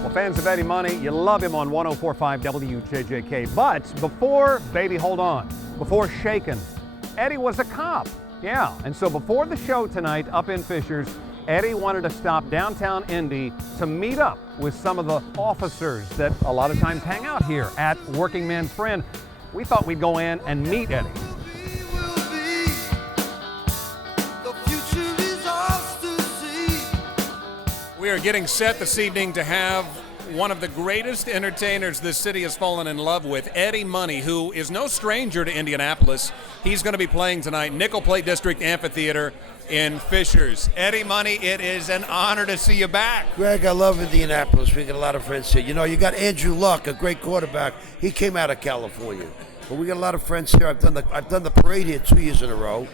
Well, fans of Eddie Money, you love him on 104.5 WJJK. But before Baby Hold On, before Shakin', Eddie was a cop. Yeah, and so before the show tonight up in Fishers, Eddie wanted to stop downtown Indy to meet up with some of the officers that a lot of times hang out here at Working Man's Friend. We thought we'd go in and meet Eddie. We are getting set this evening to have one of the greatest entertainers this city has fallen in love with, Eddie Money, who is no stranger to Indianapolis. He's going to be playing tonight, Nickelplate District Amphitheater in Fishers. Eddie Money, it is an honor to see you back. Greg, I love Indianapolis. We got a lot of friends here. You know, you got Andrew Luck, a great quarterback. He came out of California. But we got a lot of friends here. I've done the parade here 2 years in a row.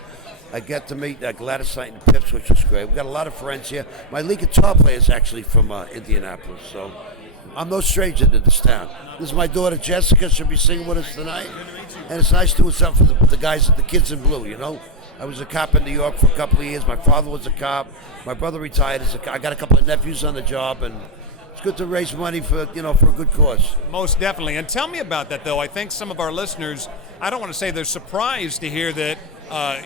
I got to meet Gladys Knight and Pips, which was great. We got a lot of friends here. My lead guitar player is actually from Indianapolis, so I'm no stranger to this town. This is my daughter Jessica. She'll be singing with us tonight, and it's nice doing something for the guys, the kids in blue. You know, I was a cop in New York for a couple of years. My father was a cop. My brother retired as a cop. I got a couple of nephews on the job, and it's good to raise money for a good cause. Most definitely. And tell me about that, though. I think some of our listeners, I don't want to say they're surprised to hear that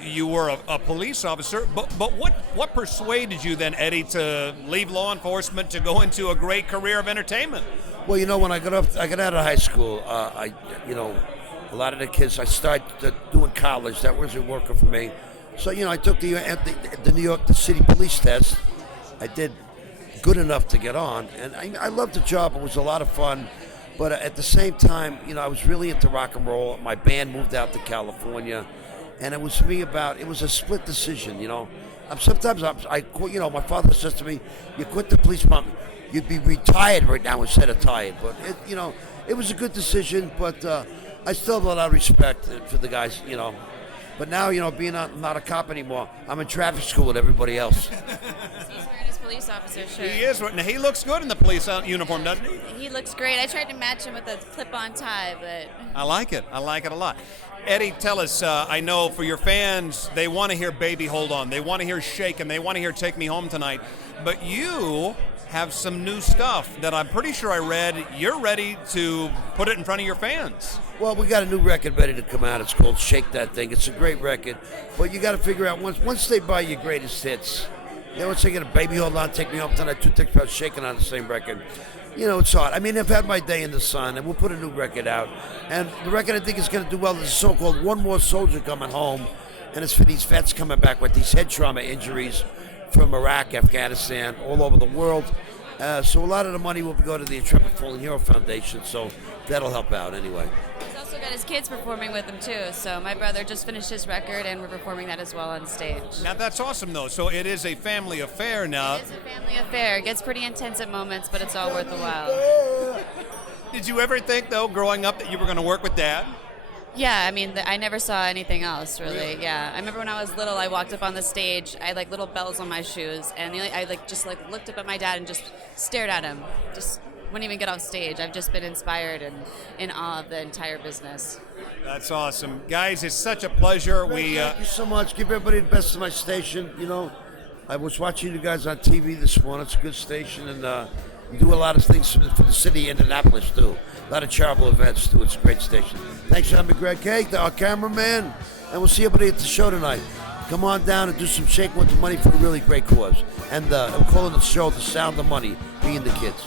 you were a police officer, but what persuaded you then, Eddie, to leave law enforcement to go into a great career of entertainment? Well, you know, when I got out of high school, a lot of the kids, I started doing college. That wasn't working for me. So, I took the New York City police test. I did good enough to get on, and I loved the job. It was a lot of fun. But at the same time, I was really into rock and roll. My band moved out to California. And it was for me it was a split decision, Sometimes I quit, my father says to me, you quit the police department, you'd be retired right now instead of tired. But, it was a good decision, but I still have a lot of respect for the guys, But now, being not a cop anymore, I'm in traffic school with everybody else. He's wearing his police officer shirt. He is. Now, he looks good in the police uniform, doesn't he? He looks great. I tried to match him with a clip-on tie, but... I like it. I like it a lot. Eddie, tell us, I know for your fans, they want to hear Baby Hold On. They want to hear Shakin'. They want to hear Take Me Home Tonight. But you have some new stuff that I'm pretty sure I read. You're ready to put it in front of your fans. Well, we got a new record ready to come out. It's called Shake That Thing. It's a great record. But you got to figure out, once they buy your greatest hits, once they get a Baby Hold On, Take Me Home Tonight, 2 things about Shakin' on the same record, it's hard. I mean, I've had my day in the sun, and we'll put a new record out. And the record I think is going to do well is a so-called One More Soldier Coming Home. And it's for these vets coming back with these head trauma injuries from Iraq, Afghanistan, all over the world. So a lot of the money will go to the Intrepid Fallen Hero Foundation, so that'll help out anyway. He's also got his kids performing with him, too. So my brother just finished his record, and we're performing that as well on stage. Now, that's awesome, though. So it is a family affair now. It is a family affair. It gets pretty intense at moments, but it's all worth the while. Did you ever think, though, growing up, that you were going to work with Dad? Yeah, I mean, I never saw anything else, really. Yeah, I remember when I was little, I walked up on the stage, I had, little bells on my shoes, and I just looked up at my dad and just stared at him. Just wouldn't even get off stage. I've just been inspired and in awe of the entire business. That's awesome. Guys, it's such a pleasure. Thank you so much. Give everybody the best of my station. I was watching you guys on TV this morning. It's a good station, and you do a lot of things for the city of Indianapolis, too. A lot of charitable events, too. It's a great station. Thanks for having me, Greg Cake, our cameraman, and we'll see everybody at the show tonight. Come on down and do some shaking with the money for a really great cause. And I'm calling the show The Sound of Money, being the kids.